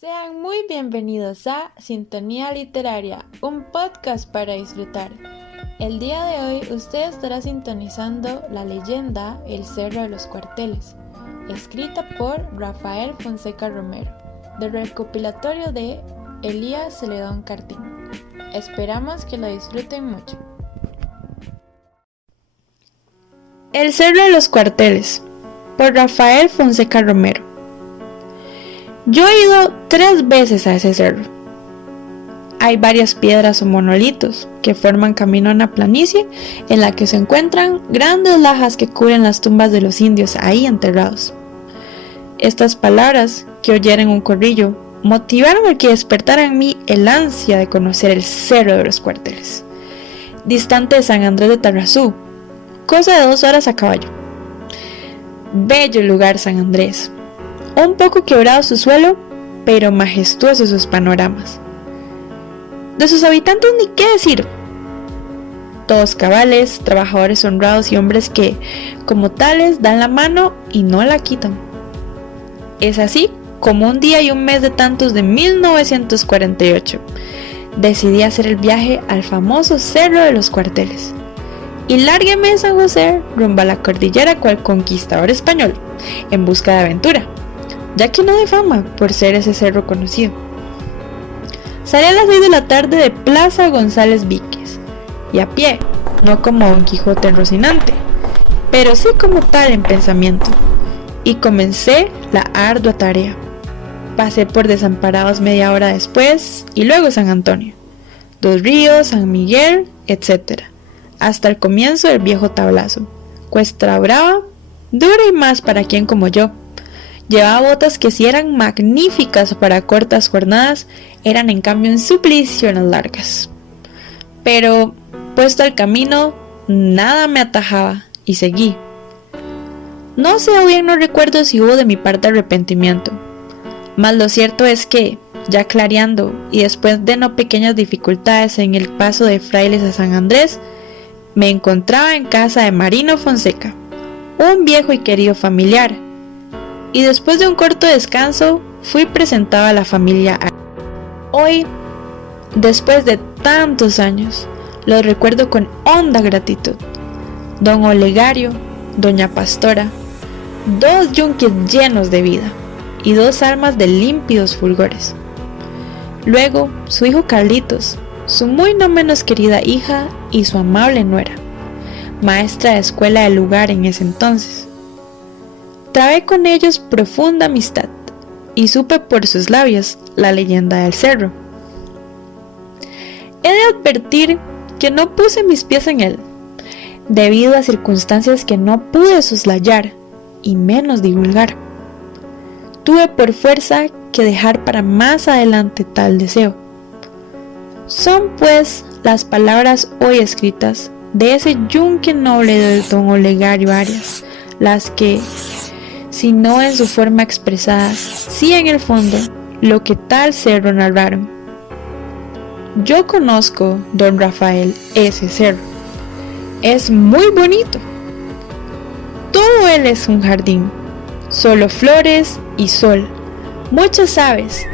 Sean muy bienvenidos a Sintonía Literaria, un podcast para disfrutar. El día de hoy usted estará sintonizando la leyenda El Cerro de los Cuarteles, escrita por Rafael Fonseca Romero, del recopilatorio de Elías Celedón Cartín. Esperamos que lo disfruten mucho. El Cerro de los Cuarteles, por Rafael Fonseca Romero. Yo he ido 3 veces a ese cerro. Hay varias piedras o monolitos que forman camino a una planicie en la que se encuentran grandes lajas que cubren las tumbas de los indios ahí enterrados. Estas palabras que oyera en un corrillo motivaron a que despertara en mí el ansia de conocer el Cerro de los Cuarteles, distante de San Andrés de Tarrazú, cosa de 2 horas a caballo. Bello lugar San Andrés. Un poco quebrado su suelo, pero majestuosos sus panoramas. De sus habitantes ni qué decir. Todos cabales, trabajadores honrados y hombres que, como tales, dan la mano y no la quitan. Es así como un día y un mes de tantos de 1948, decidí hacer el viaje al famoso Cerro de los Cuarteles. Y lárgueme de San José rumbo a la cordillera cual conquistador español, en busca de aventura, ya que no de fama por ser ese cerro conocido. Salí a las 6 de la tarde de Plaza González Víquez, y a pie, no como Don Quijote en Rocinante, pero sí como tal en pensamiento, y comencé la ardua tarea. Pasé por Desamparados media hora después, y luego San Antonio, Dos Ríos, San Miguel, etc., hasta el comienzo del viejo tablazo, Cuesta Brava, dura y más para quien como yo. Llevaba botas que si eran magníficas para cortas jornadas, eran en cambio un suplicio en las largas. Pero, puesto al camino, nada me atajaba, y seguí. No sé o bien no recuerdo si hubo de mi parte arrepentimiento, mas lo cierto es que, ya clareando, y después de no pequeñas dificultades en el paso de Frailes a San Andrés, me encontraba en casa de Marino Fonseca, un viejo y querido familiar, y después de un corto descanso fui presentado a la familia. Hoy, después de tantos años, los recuerdo con honda gratitud. Don Olegario, Doña Pastora, 2 yunques llenos de vida y 2 almas de límpidos fulgores. Luego su hijo Carlitos, su muy no menos querida hija y su amable nuera, maestra de escuela del lugar en ese entonces. Trabé con ellos profunda amistad y supe por sus labios la leyenda del cerro. He de advertir que no puse mis pies en él, debido a circunstancias que no pude soslayar y menos divulgar. Tuve por fuerza que dejar para más adelante tal deseo. Son pues las palabras hoy escritas de ese yunque noble de don Olegario Arias, las que, si no en su forma expresadas, sí en el fondo, lo que tal cerro narraron. Yo conozco, don Rafael, ese cerro. Es muy bonito. Todo él es un jardín, solo flores y sol, muchas aves,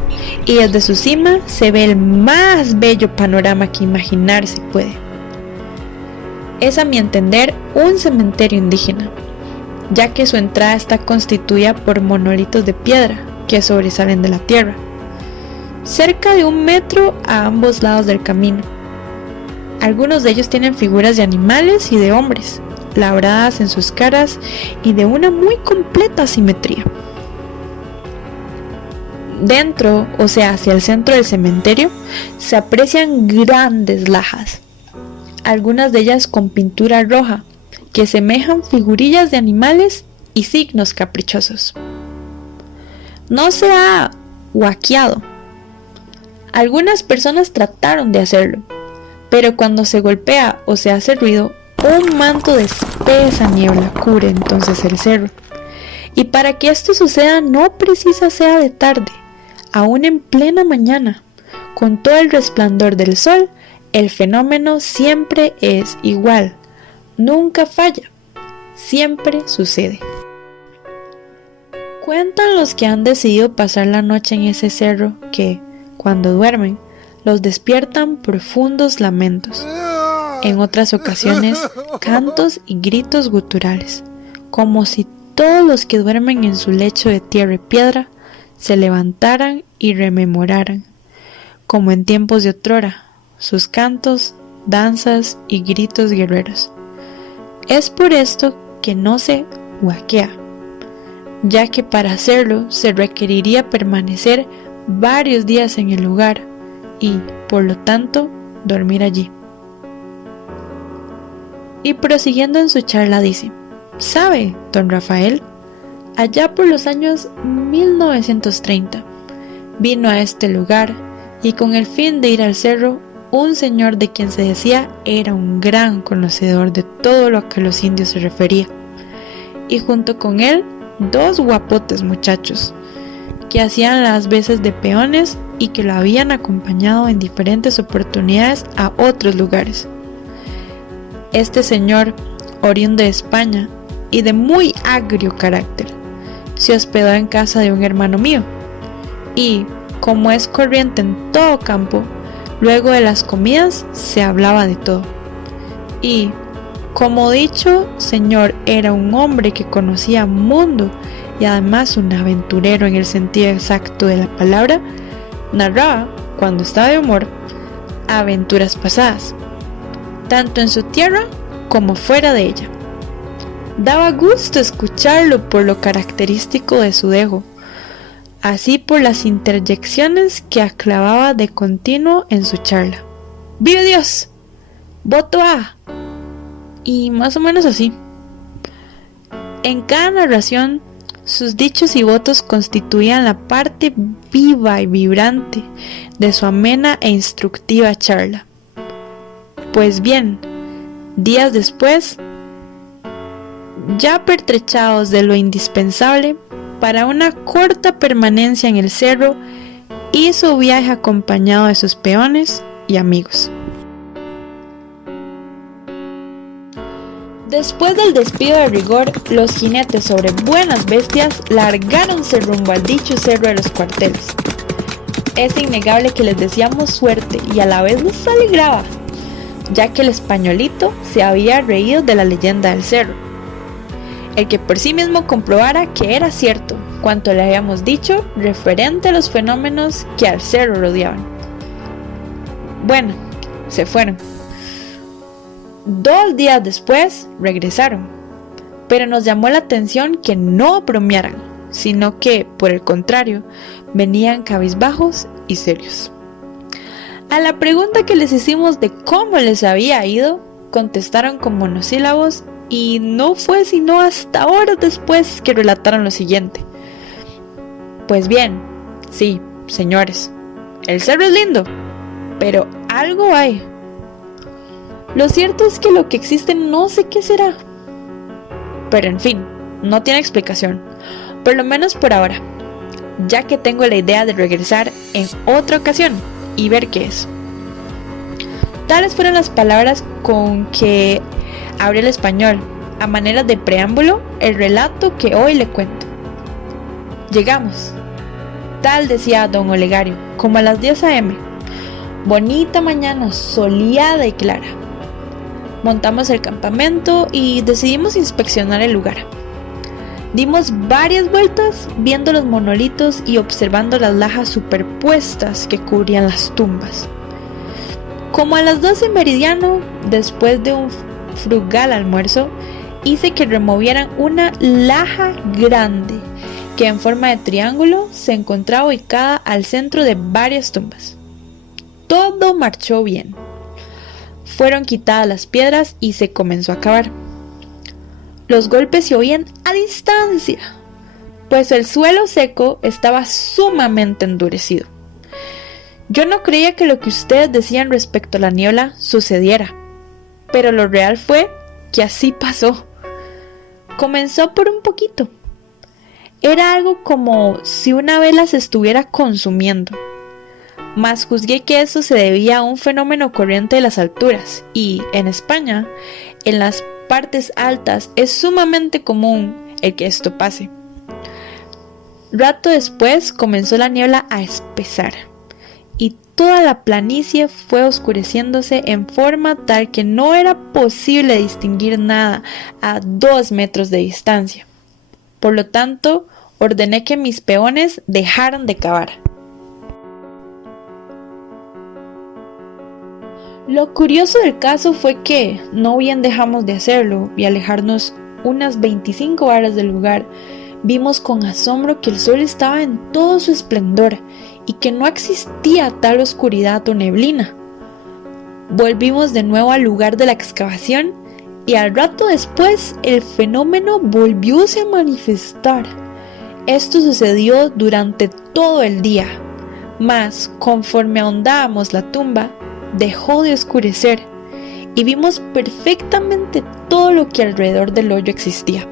y desde su cima se ve el más bello panorama que imaginarse puede. Es a mi entender un cementerio indígena, ya que su entrada está constituida por monolitos de piedra que sobresalen de la tierra, cerca de 1 metro a ambos lados del camino. Algunos de ellos tienen figuras de animales y de hombres, labradas en sus caras y de una muy completa simetría. Dentro, o sea, hacia el centro del cementerio, se aprecian grandes lajas, algunas de ellas con pintura roja, que semejan figurillas de animales y signos caprichosos. No se ha huaqueado. Algunas personas trataron de hacerlo, pero cuando se golpea o se hace ruido, un manto de espesa niebla cubre entonces el cerro. Y para que esto suceda no precisa sea de tarde, aún en plena mañana, con todo el resplandor del sol, el fenómeno siempre es igual. Nunca falla, siempre sucede. Cuentan los que han decidido pasar la noche en ese cerro que, cuando duermen, los despiertan profundos lamentos. En otras ocasiones, cantos y gritos guturales, como si todos los que duermen en su lecho de tierra y piedra se levantaran y rememoraran, como en tiempos de otrora, sus cantos, danzas y gritos guerreros. Es por esto que no se huaquea, ya que para hacerlo se requeriría permanecer varios días en el lugar y, por lo tanto, dormir allí. Y prosiguiendo en su charla dice: ¿sabe, don Rafael? Allá por los años 1930 vino a este lugar y con el fin de ir al cerro, un señor de quien se decía era un gran conocedor de todo lo que los indios se refería, y junto con él 2 guapotes muchachos que hacían las veces de peones y que lo habían acompañado en diferentes oportunidades a otros lugares. Este señor, oriundo de España y de muy agrio carácter, se hospedó en casa de un hermano mío y, como es corriente en todo campo, luego de las comidas se hablaba de todo. Y, como dicho señor era un hombre que conocía mundo y además un aventurero en el sentido exacto de la palabra, narraba, cuando estaba de humor, aventuras pasadas, tanto en su tierra como fuera de ella. Daba gusto escucharlo por lo característico de su dejo, así por las interjecciones que aclavaba de continuo en su charla. ¡Vive Dios! ¡Voto A! Y más o menos así. En cada narración, sus dichos y votos constituían la parte viva y vibrante de su amena e instructiva charla. Pues bien, días después, ya pertrechados de lo indispensable para una corta permanencia en el cerro, hizo viaje acompañado de sus peones y amigos. Después del despido de rigor, los jinetes sobre buenas bestias largáronse rumbo al dicho cerro de los cuarteles. Es innegable que les deseamos suerte y a la vez nos alegraba, ya que el españolito se había reído de la leyenda del cerro, el que por sí mismo comprobara que era cierto cuanto le habíamos dicho referente a los fenómenos que al cerro rodeaban. Bueno, se fueron. 2 días después regresaron, pero nos llamó la atención que no bromearan, sino que, por el contrario, venían cabizbajos y serios. A la pregunta que les hicimos de cómo les había ido, contestaron con monosílabos y no fue sino hasta horas después que relataron lo siguiente. Pues bien, sí, señores, el cerro es lindo, pero algo hay. Lo cierto es que lo que existe no sé qué será. Pero en fin, no tiene explicación, por lo menos por ahora, ya que tengo la idea de regresar en otra ocasión y ver qué es. Tales fueron las palabras con que abrió el español, a manera de preámbulo, el relato que hoy le cuento. Llegamos, tal decía don Olegario, como a las 10 a.m. Bonita mañana, soleada y clara. Montamos el campamento y decidimos inspeccionar el lugar. Dimos varias vueltas viendo los monolitos y observando las lajas superpuestas que cubrían las tumbas. Como a las 12 meridiano, después de un frugal almuerzo, hice que removieran una laja grande que en forma de triángulo se encontraba ubicada al centro de varias tumbas. Todo marchó bien. Fueron quitadas las piedras y se comenzó a cavar. Los golpes se oían a distancia, pues el suelo seco estaba sumamente endurecido. Yo no creía que lo que ustedes decían respecto a la niebla sucediera, pero lo real fue que así pasó. Comenzó por un poquito. Era algo como si una vela se estuviera consumiendo. Mas juzgué que eso se debía a un fenómeno corriente de las alturas y, en España, en las partes altas es sumamente común el que esto pase. Rato después comenzó la niebla a espesar y toda la planicie fue oscureciéndose en forma tal que no era posible distinguir nada a 2 metros de distancia. Por lo tanto, ordené que mis peones dejaran de cavar. Lo curioso del caso fue que no bien dejamos de hacerlo y alejarnos unas 25 varas del lugar, vimos con asombro que el sol estaba en todo su esplendor y que no existía tal oscuridad o neblina. Volvimos de nuevo al lugar de la excavación y al rato después el fenómeno volvióse a manifestar. Esto sucedió durante todo el día, mas conforme ahondábamos la tumba, dejó de oscurecer y vimos perfectamente todo lo que alrededor del hoyo existía.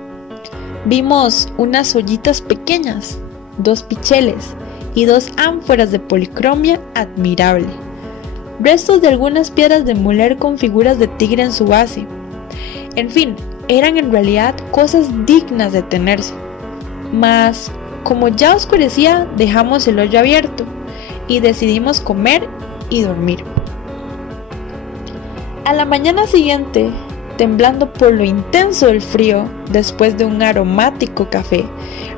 Vimos unas ollitas pequeñas, 2 picheles y 2 ánforas de policromia admirable, restos de algunas piedras de moler con figuras de tigre en su base. En fin, eran en realidad cosas dignas de tenerse. Mas, como ya oscurecía, dejamos el hoyo abierto y decidimos comer y dormir. A la mañana siguiente, temblando por lo intenso del frío, después de un aromático café,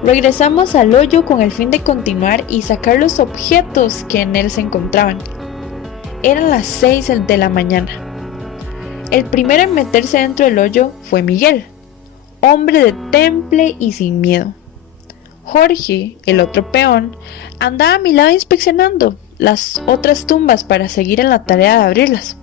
regresamos al hoyo con el fin de continuar y sacar los objetos que en él se encontraban. Eran las 6 de la mañana. El primero en meterse dentro del hoyo fue Miguel, hombre de temple y sin miedo. Jorge, el otro peón, andaba a mi lado inspeccionando las otras tumbas para seguir en la tarea de abrirlas.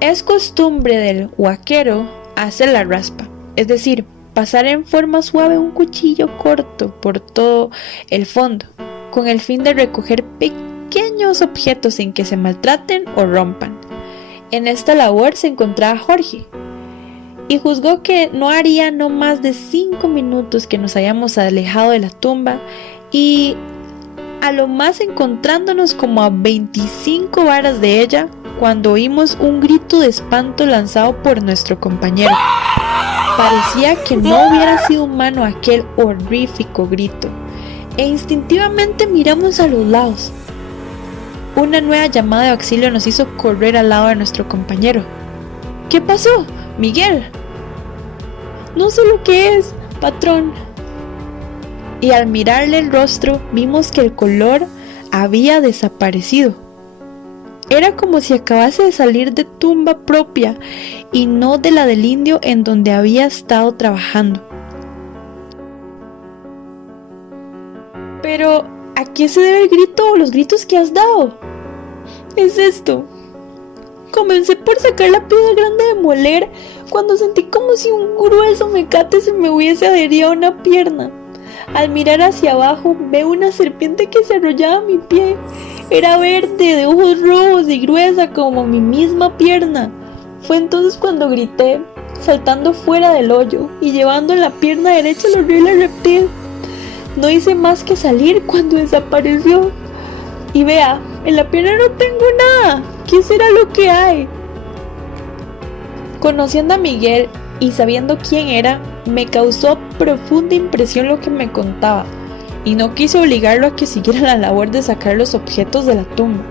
Es costumbre del huaquero hacer la raspa, es decir, pasar en forma suave un cuchillo corto por todo el fondo, con el fin de recoger pequeños objetos sin que se maltraten o rompan. En esta labor se encontraba Jorge, y juzgó que no haría no más de 5 minutos que nos hayamos alejado de la tumba, y a lo más encontrándonos como a 25 varas de ella, cuando oímos un grito de espanto lanzado por nuestro compañero. Parecía que no hubiera sido humano aquel horrífico grito, e instintivamente miramos a los lados. Una nueva llamada de auxilio nos hizo correr al lado de nuestro compañero. ¿Qué pasó, Miguel? No sé lo que es, patrón. Y al mirarle el rostro vimos que el color había desaparecido. Era como si acabase de salir de tumba propia y no de la del indio en donde había estado trabajando. Pero, ¿a qué se debe el grito o los gritos que has dado? Es esto. Comencé por sacar la piedra grande de moler cuando sentí como si un grueso mecate se me hubiese adherido a una pierna. Al mirar hacia abajo veo una serpiente que se arrollaba a mi pie. Era verde, de ojos rojos y gruesa como mi misma pierna. Fue entonces cuando grité, saltando fuera del hoyo y llevando en la pierna derecha el horrible reptil. No hice más que salir cuando desapareció. Y vea, en la pierna no tengo nada. ¿Qué será lo que hay? Conociendo a Miguel y sabiendo quién era, me causó profunda impresión lo que me contaba, y no quise obligarlo a que siguiera la labor de sacar los objetos de la tumba.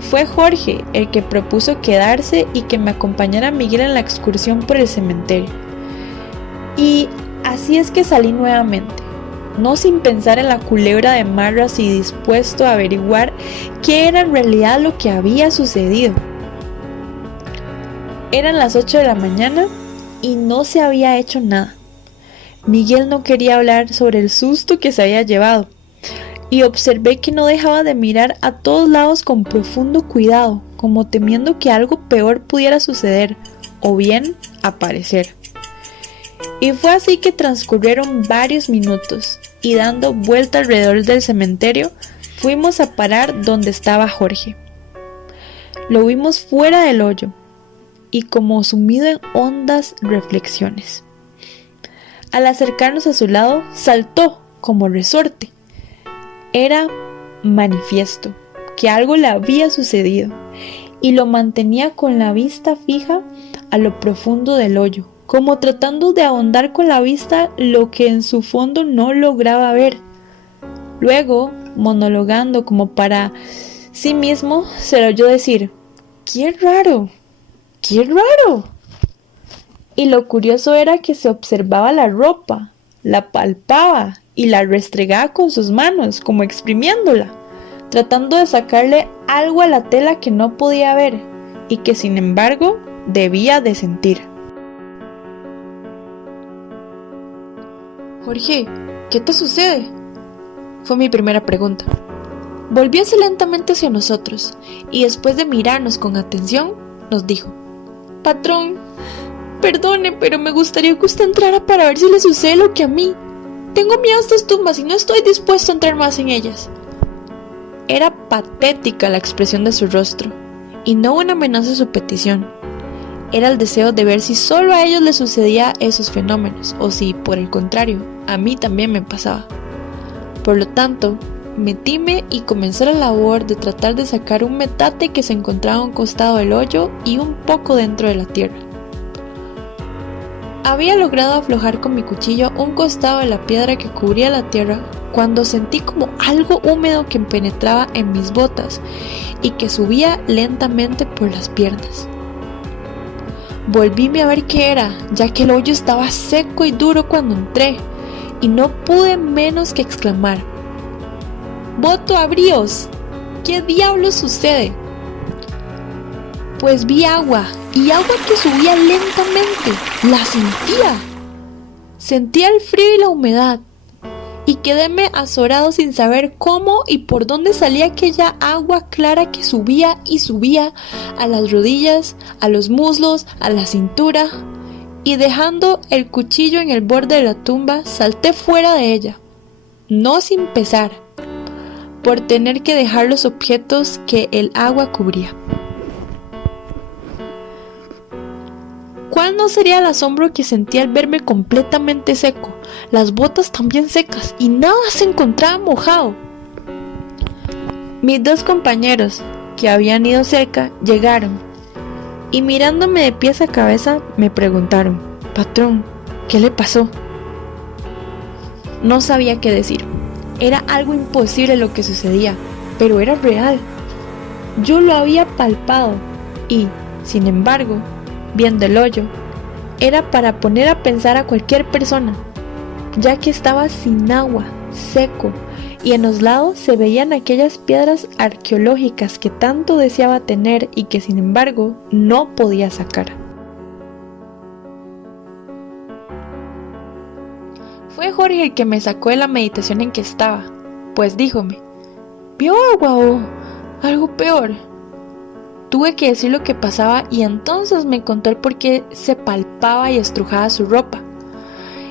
Fue Jorge el que propuso quedarse y que me acompañara Miguel en la excursión por el cementerio. Y así es que salí nuevamente, no sin pensar en la culebra de marras y dispuesto a averiguar qué era en realidad lo que había sucedido. Eran las 8 de la mañana y no se había hecho nada. Miguel no quería hablar sobre el susto que se había llevado, y observé que no dejaba de mirar a todos lados con profundo cuidado, como temiendo que algo peor pudiera suceder, o bien aparecer. Y fue así que transcurrieron varios minutos, y dando vuelta alrededor del cementerio, fuimos a parar donde estaba Jorge. Lo vimos fuera del hoyo, y como sumido en hondas reflexiones. Al acercarnos a su lado, saltó como resorte. Era manifiesto que algo le había sucedido, y lo mantenía con la vista fija a lo profundo del hoyo, como tratando de ahondar con la vista lo que en su fondo no lograba ver. Luego, monologando como para sí mismo, se lo oyó decir: ¡qué raro! ¡Qué raro! Y lo curioso era que se observaba la ropa, la palpaba y la restregaba con sus manos, como exprimiéndola, tratando de sacarle algo a la tela que no podía ver y que sin embargo debía de sentir. Jorge, ¿qué te sucede?, fue mi primera pregunta. Volvióse lentamente hacia nosotros y después de mirarnos con atención, nos dijo: patrón, perdone, pero me gustaría que usted entrara para ver si le sucede lo que a mí. Tengo miedo a estas tumbas y no estoy dispuesto a entrar más en ellas. Era patética la expresión de su rostro, y no una amenaza a su petición. Era el deseo de ver si solo a ellos les sucedía esos fenómenos, o si, por el contrario, a mí también me pasaba. Por lo tanto, metíme y comencé la labor de tratar de sacar un metate que se encontraba a un costado del hoyo y un poco dentro de la tierra. Había logrado aflojar con mi cuchillo un costado de la piedra que cubría la tierra cuando sentí como algo húmedo que penetraba en mis botas y que subía lentamente por las piernas. Volvíme a ver qué era, ya que el hoyo estaba seco y duro cuando entré, y no pude menos que exclamar: ¡voto abríos! ¿Qué diablos sucede? Pues vi agua, y agua que subía lentamente. La sentía. Sentía el frío y la humedad, y quedéme azorado sin saber cómo y por dónde salía aquella agua clara que subía y subía a las rodillas, a los muslos, a la cintura, y dejando el cuchillo en el borde de la tumba, salté fuera de ella, no sin pesar, por tener que dejar los objetos que el agua cubría. ¿Cuál no sería el asombro que sentí al verme completamente seco, las botas también secas y nada se encontraba mojado? Mis dos compañeros, que habían ido cerca, llegaron y mirándome de pies a cabeza me preguntaron: patrón, ¿qué le pasó? No sabía qué decir. Era algo imposible lo que sucedía, pero era real. Yo lo había palpado y, sin embargo, viendo el hoyo, era para poner a pensar a cualquier persona, ya que estaba sin agua, seco, y en los lados se veían aquellas piedras arqueológicas que tanto deseaba tener y que sin embargo no podía sacar. Fue Jorge el que me sacó de la meditación en que estaba, pues díjome: ¿vio agua o algo peor? Tuve que decir lo que pasaba y entonces me contó el por qué se palpaba y estrujaba su ropa.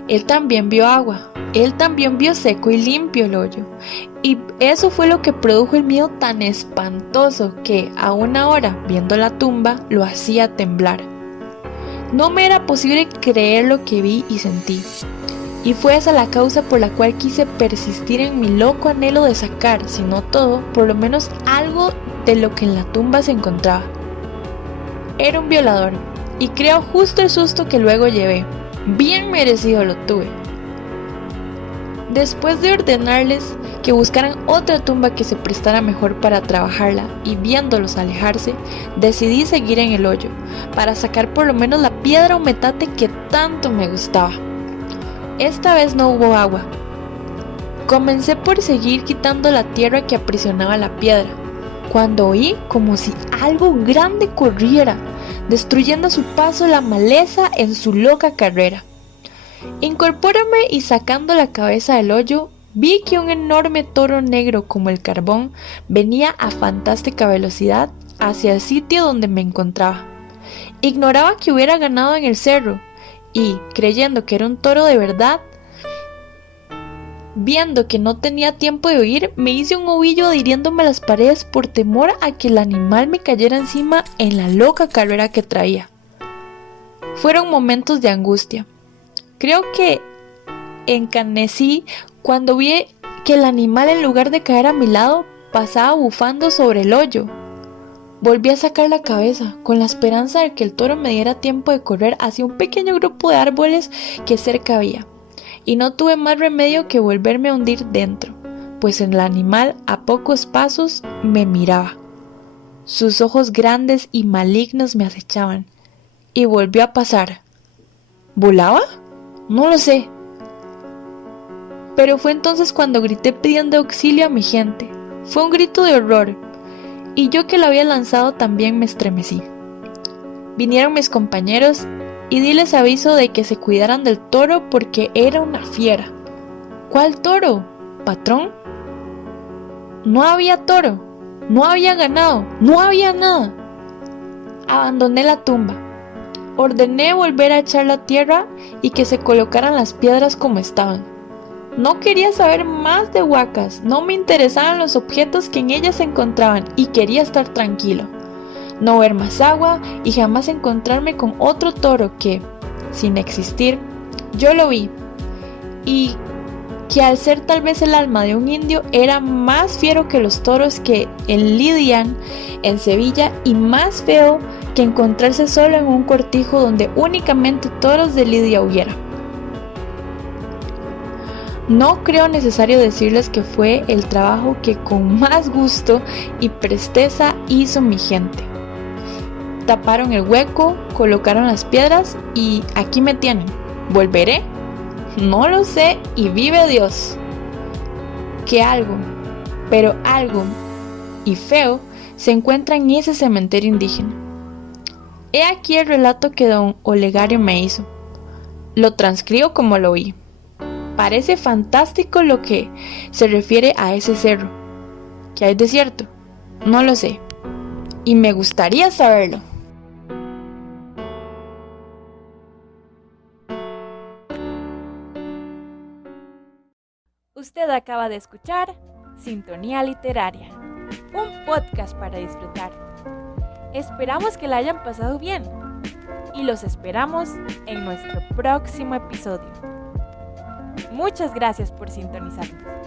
Él también vio agua, él también vio seco y limpio el hoyo, y eso fue lo que produjo el miedo tan espantoso que, aún ahora, viendo la tumba, lo hacía temblar. No me era posible creer lo que vi y sentí, y fue esa la causa por la cual quise persistir en mi loco anhelo de sacar, si no todo, por lo menos algo de lo que en la tumba se encontraba. Era un violador, y creo justo el susto que luego llevé. Bien merecido lo tuve. Después de ordenarles que buscaran otra tumba que se prestara mejor para trabajarla y viéndolos alejarse, decidí seguir en el hoyo para sacar por lo menos la piedra o metate que tanto me gustaba. Esta vez no hubo agua. Comencé por seguir quitando la tierra que aprisionaba la piedra, cuando oí como si algo grande corriera, destruyendo a su paso la maleza en su loca carrera. Incorpórame y sacando la cabeza del hoyo, vi que un enorme toro negro como el carbón venía a fantástica velocidad hacia el sitio donde me encontraba. Ignoraba que hubiera ganado en el cerro y, creyendo que era un toro de verdad, viendo que no tenía tiempo de huir, me hice un ovillo adhiriéndome a las paredes por temor a que el animal me cayera encima en la loca carrera que traía. Fueron momentos de angustia. Creo que encarnecí cuando vi que el animal, en lugar de caer a mi lado, pasaba bufando sobre el hoyo. Volví a sacar la cabeza, con la esperanza de que el toro me diera tiempo de correr hacia un pequeño grupo de árboles que cerca había, y no tuve más remedio que volverme a hundir dentro, pues el animal a pocos pasos me miraba. Sus ojos grandes y malignos me acechaban, y volvió a pasar. ¿Volaba? No lo sé. Pero fue entonces cuando grité pidiendo auxilio a mi gente. Fue un grito de horror, y yo que lo había lanzado también me estremecí. Vinieron mis compañeros y diles aviso de que se cuidaran del toro porque era una fiera. ¿Cuál toro, patrón? No había toro, no había ganado, no había nada. Abandoné la tumba. Ordené volver a echar la tierra y que se colocaran las piedras como estaban. No quería saber más de Huacas, no me interesaban los objetos que en ellas se encontraban y quería estar tranquilo. No ver más agua y jamás encontrarme con otro toro que, sin existir, yo lo vi. Y que al ser tal vez el alma de un indio era más fiero que los toros que lidian en Sevilla y más feo que encontrarse solo en un cortijo donde únicamente toros de lidia hubiera. No creo necesario decirles que fue el trabajo que con más gusto y presteza hizo mi gente. Taparon el hueco, colocaron las piedras y aquí me tienen. ¿Volveré? No lo sé y vive Dios. Que algo, pero algo, y feo, se encuentra en ese cementerio indígena. He aquí el relato que don Olegario me hizo. Lo transcribo como lo oí. Parece fantástico lo que se refiere a ese cerro. ¿Qué hay de cierto? No lo sé. Y me gustaría saberlo. Usted acaba de escuchar Sintonía Literaria, un podcast para disfrutar. Esperamos que la hayan pasado bien y los esperamos en nuestro próximo episodio. Muchas gracias por sintonizarnos.